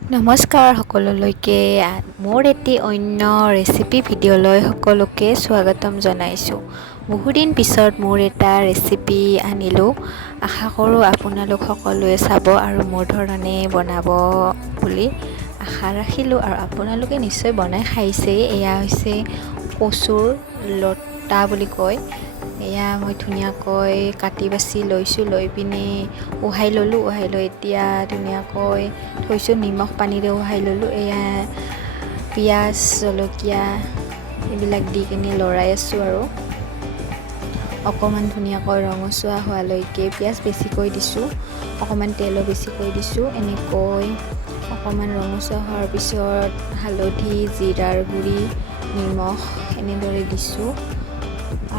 নমস্কাৰ সকলোলৈকে মোৰ এটি অন্য ৰেচিপি ভিডিঅ'লৈ সকলোকে স্বাগতম জনাইছোঁ। বহুদিন পিছত মোৰ এটা ৰেচিপি আনিলোঁ। আশা কৰোঁ আপোনালোক সকলোৱে চাব আৰু মোৰ ধৰণে বনাব বুলি আশা ৰাখিলোঁ আৰু আপোনালোকে নিশ্চয় বনাই খাইছেই। এয়া হৈছে কচুৰ লতা বুলি কয়। এয়া মই ধুনীয়াকৈ কাটি বাছি লৈছোঁ, লৈ পিনে উহাই ল'লোঁ। উহাই লৈ এতিয়া ধুনীয়াকৈ থৈছোঁ, নিমখ পানীৰে উহাই ল'লোঁ। এয়া পিঁয়াজ জলকীয়া এইবিলাক দি কিনে লৰাই আছোঁ আৰু অকণমান ধুনীয়াকৈ ৰঙচুৱা হোৱালৈকে পিঁয়াজ বেছিকৈ দিছোঁ, অকণমান তেলো বেছিকৈ দিছোঁ। এনেকৈ অকণমান ৰঙচুৱা হোৱাৰ পিছত হালধি, জিৰাৰ গুড়ি, নিমখ এনেদৰে দিছোঁ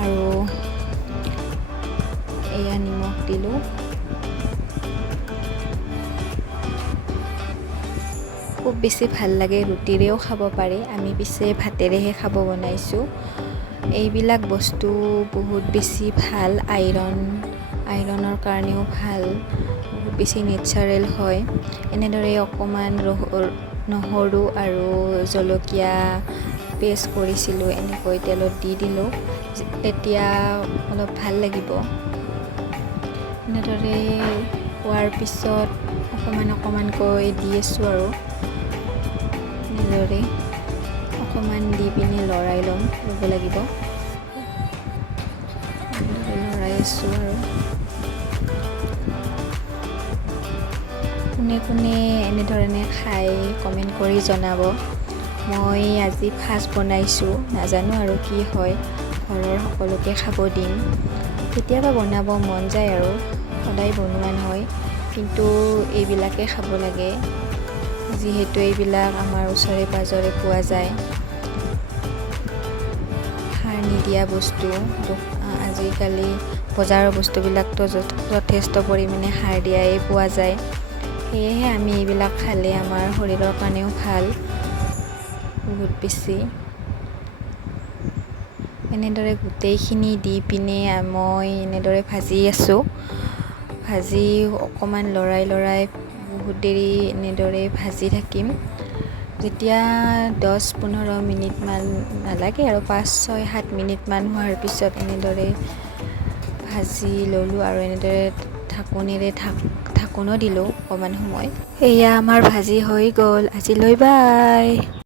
আৰু এয়া নিমখ দিলোঁ। খুব বেছি ভাল লাগে, ৰুটিৰেও খাব পাৰি। আমি পিছে ভাতেৰেহে খাব বনাইছোঁ। এইবিলাক বস্তু বহুত বেছি ভাল, আইৰণৰ কাৰণেও ভাল, বহুত বেছি নেচাৰেল হয়। এনেদৰে অকণমান নহৰু আৰু জলকীয়া পেষ্ট কৰিছিলোঁ, এনেকৈ তেলত দি দিলোঁ। তেতিয়া অলপ ভাল লাগিব। এনেদৰে হোৱাৰ পিছত অকণমানকৈ দি আছোঁ আৰু এনেদৰে অকণমান দি পিনে লৰাই ল'ব লাগিব। এনেদৰে লৰাই আছোঁ আৰু কোনে কোনে এনেধৰণে খাই কমেণ্ট কৰি জনাব। মই আজি ফাৰ্ষ্ট বনাইছোঁ, নাজানো আৰু কি হয়। ঘৰৰ সকলোকে খাব দিম। কেতিয়াবা বনাব মন যায় আৰু সদায় বনোৱা নহয়, কিন্তু এইবিলাকে খাব লাগে যিহেতু এইবিলাক আমাৰ ওচৰে পাঁজৰে পোৱা যায়। সাৰ নিদিয়া বস্তু। আজিকালি বজাৰৰ বস্তুবিলাকতো যথেষ্ট পৰিমাণে সাৰ দিয়াই পোৱা যায়। সেয়েহে আমি এইবিলাক খালে আমাৰ শৰীৰৰ কাৰণেও ভাল বহুত বেছি। এনেদৰে গোটেইখিনি দি পিনে মই এনেদৰে ভাজি আছোঁ। ভাজি অকণমান লৰাই বহুত দেৰি এনেদৰে ভাজি থাকিম। যেতিয়া 10-15 মিনিটমান নালাগে আৰু 5-6-7 মিনিটমান হোৱাৰ পিছত এনেদৰে ভাজি ল'লোঁ আৰু এনেদৰে ঢাকোনো দিলোঁ অকণমান সময়। এয়া আমাৰ ভাজি হৈ গ'ল। আজিলৈ বাই।